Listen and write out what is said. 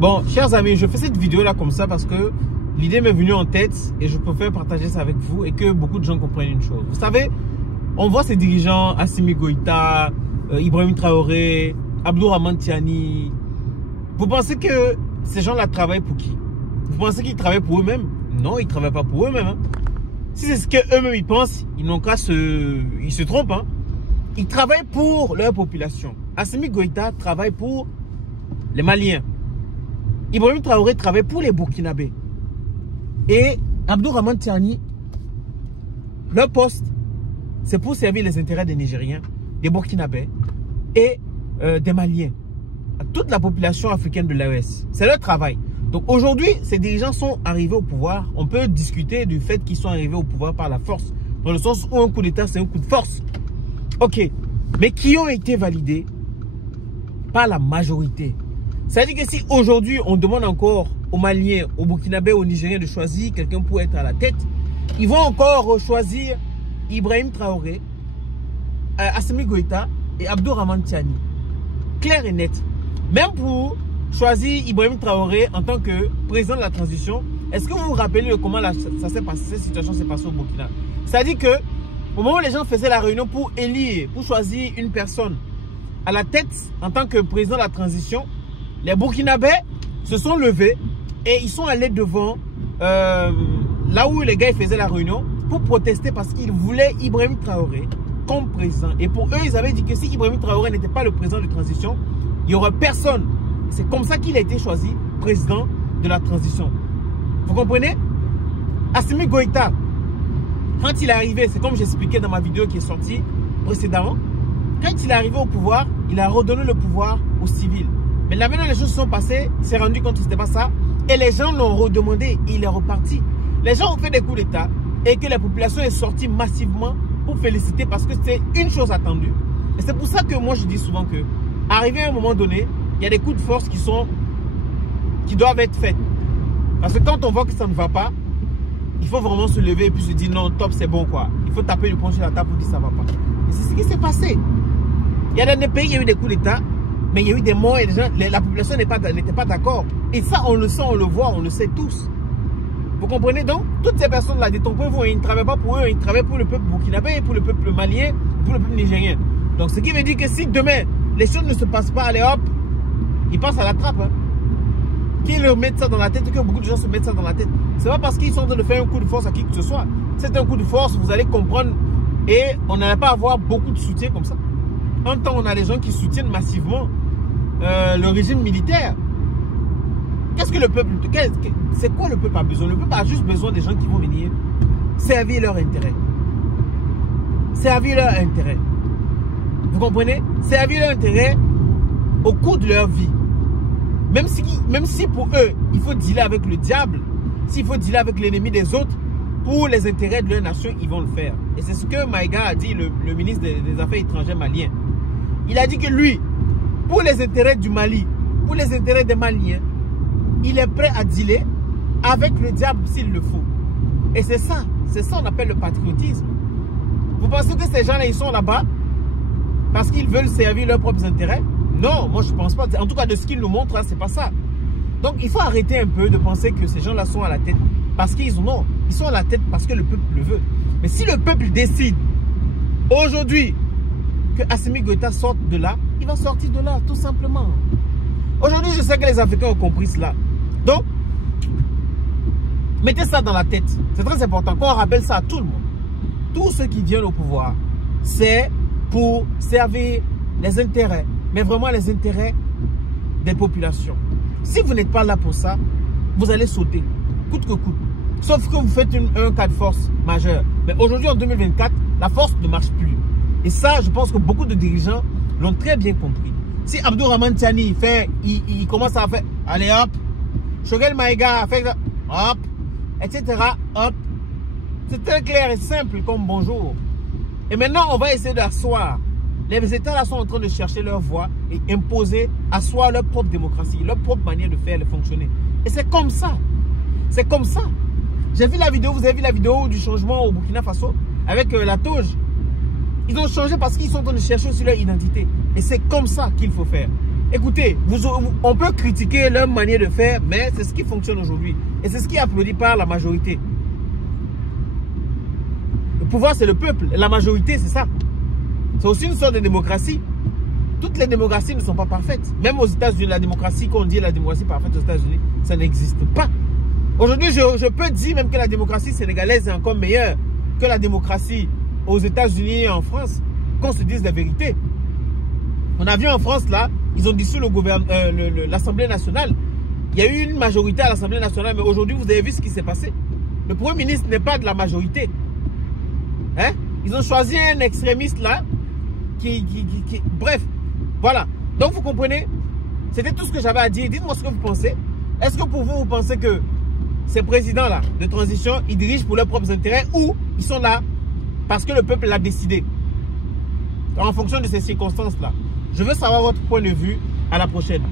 Bon, chers amis, je fais cette vidéo là comme ça parce que l'idée m'est venue en tête et je préfère partager ça avec vous et que beaucoup de gens comprennent une chose. Vous savez, on voit ces dirigeants, Assimi Goïta, Ibrahim Traoré, Abdourahmane Tiani. Vous pensez que ces gens-là travaillent pour qui? Vous pensez qu'ils travaillent pour eux-mêmes? Non, ils ne travaillent pas pour eux-mêmes. Hein. Si c'est ce qu'eux-mêmes ils pensent, ils n'ont qu'à ils se trompent. Hein. Ils travaillent pour leur population. Assimi Goïta travaille pour les Maliens. Ibrahim Traoré travaille pour les Burkinabés. Et Abdourahmane Tiani, leur poste, c'est pour servir les intérêts des Nigériens, des Burkinabés et des Maliens. Toute la population africaine de l'AES. C'est leur travail. Donc aujourd'hui, ces dirigeants sont arrivés au pouvoir. On peut discuter du fait qu'ils sont arrivés au pouvoir par la force. Dans le sens où un coup d'État, c'est un coup de force. Ok. Mais qui ont été validés par la majorité. C'est-à-dire que si aujourd'hui, on demande encore aux Maliens, aux Burkinabés, aux Nigériens de choisir quelqu'un pour être à la tête, ils vont encore choisir Ibrahim Traoré, Assimi Goïta et Abdourahmane Tiani. Clair et net. Même pour choisir Ibrahim Traoré en tant que président de la transition, est-ce que vous vous rappelez de comment ça s'est passé, cette situation s'est passée au Burkina? C'est-à-dire que au moment où les gens faisaient la réunion pour élire, pour choisir une personne à la tête en tant que président de la transition, les Burkinabés se sont levés et ils sont allés devant là où les gars faisaient la réunion pour protester parce qu'ils voulaient Ibrahim Traoré comme président. Et pour eux, ils avaient dit que si Ibrahim Traoré n'était pas le président de transition, il n'y aurait personne. C'est comme ça qu'il a été choisi président de la transition. Vous comprenez? Assimi Goïta, quand il est arrivé, c'est comme j'expliquais dans ma vidéo qui est sortie précédemment, quand il est arrivé au pouvoir, il a redonné le pouvoir aux civils. Mais là maintenant les choses se sont passées, il s'est rendu compte que ce n'était pas ça. Et les gens l'ont redemandé et il est reparti. Les gens ont fait des coups d'État et que la population est sortie massivement pour féliciter parce que c'est une chose attendue. Et c'est pour ça que moi je dis souvent que, arrivé à un moment donné, il y a des coups de force qui doivent être faits. Parce que quand on voit que ça ne va pas, il faut vraiment se lever et puis se dire non, top, c'est bon quoi. Il faut taper le poing sur la table pour dire ça ne va pas. Et c'est ce qui s'est passé. Il y a dans des pays, il y a eu des coups d'État, mais il y a eu des morts et les gens, la population n'était pas d'accord. Et ça, on le sent, on le voit, on le sait tous. Vous comprenez donc? Toutes ces personnes-là, détrompez-vous, ils ne travaillent pas pour eux, ils travaillent pour le peuple burkinabé, pour le peuple malien, pour le peuple nigérien. Donc ce qui veut dire que si demain, les choses ne se passent pas, allez hop, ils passent à la trappe. Hein. Qu'ils leur mettent ça dans la tête, que beaucoup de gens se mettent ça dans la tête. C'est pas parce qu'ils sont en train de faire un coup de force à qui que ce soit. C'est un coup de force, vous allez comprendre. Et on n'allait pas avoir beaucoup de soutien comme ça. En temps, on a des gens qui soutiennent massivement le régime militaire. Qu'est-ce que le peuple... C'est quoi le peuple a besoin? Le peuple a juste besoin des gens qui vont venir servir leur intérêt. Servir leur intérêt. Vous comprenez? Servir leur intérêt au cours de leur vie. Même si pour eux, il faut dealer avec le diable, s'il faut dealer avec l'ennemi des autres, pour les intérêts de leur nation, ils vont le faire. Et c'est ce que Maïga a dit, le ministre des Affaires étrangères malien. Il a dit que lui, pour les intérêts du Mali, pour les intérêts des Maliens, il est prêt à dealer avec le diable s'il le faut. Et c'est ça qu'on appelle le patriotisme. Vous pensez que ces gens-là, ils sont là-bas parce qu'ils veulent servir leurs propres intérêts? Non, moi je ne pense pas. En tout cas, de ce qu'ils nous montrent, hein, c'est pas ça. Donc il faut arrêter un peu de penser que ces gens-là sont à la tête parce qu'ils ont... Non, ils sont à la tête parce que le peuple le veut. Mais si le peuple décide aujourd'hui que Assimi Goïta sorte de là, il va sortir de là, tout simplement. Aujourd'hui, je sais que les Africains ont compris cela. Donc, mettez ça dans la tête. C'est très important qu'on rappelle ça à tout le monde. Tous ceux qui viennent au pouvoir, c'est pour servir les intérêts, mais vraiment les intérêts des populations. Si vous n'êtes pas là pour ça, vous allez sauter, coûte que coûte. Sauf que vous faites un cas de force majeur. Mais aujourd'hui, en 2024, la force ne marche plus. Et ça, je pense que beaucoup de dirigeants l'ont très bien compris. Si Abdourahmane Tiani il commence à faire, allez hop, Choguel Maïga fait hop, etc. Hop. C'est très clair et simple comme bonjour. Et maintenant, on va essayer d'asseoir. Les États là sont en train de chercher leur voie et imposer, asseoir leur propre démocratie, leur propre manière de faire, de fonctionner. Et c'est comme ça. C'est comme ça. J'ai vu la vidéo, vous avez vu la vidéo du changement au Burkina Faso avec la toge. Ils ont changé parce qu'ils sont en train de chercher aussi leur identité. Et c'est comme ça qu'il faut faire. Écoutez, on peut critiquer leur manière de faire, mais c'est ce qui fonctionne aujourd'hui. Et c'est ce qui est applaudi par la majorité. Le pouvoir, c'est le peuple. La majorité, c'est ça. C'est aussi une sorte de démocratie. Toutes les démocraties ne sont pas parfaites. Même aux États-Unis, la démocratie, quand on dit la démocratie parfaite aux États-Unis, ça n'existe pas. Aujourd'hui, je peux dire même que la démocratie sénégalaise est encore meilleure que la démocratie aux États-Unis et en France, qu'on se dise la vérité. On a vu en France, là, ils ont dissous l'Assemblée nationale. Il y a eu une majorité à l'Assemblée nationale, mais aujourd'hui, vous avez vu ce qui s'est passé. Le Premier ministre n'est pas de la majorité. Hein? Ils ont choisi un extrémiste, là, bref, voilà. Donc, vous comprenez? C'était tout ce que j'avais à dire. Dites-moi ce que vous pensez. Est-ce que pour vous, vous pensez que ces présidents-là de transition, ils dirigent pour leurs propres intérêts ou ils sont là parce que le peuple l'a décidé? En fonction de ces circonstances-là. Je veux savoir votre point de vue. À la prochaine.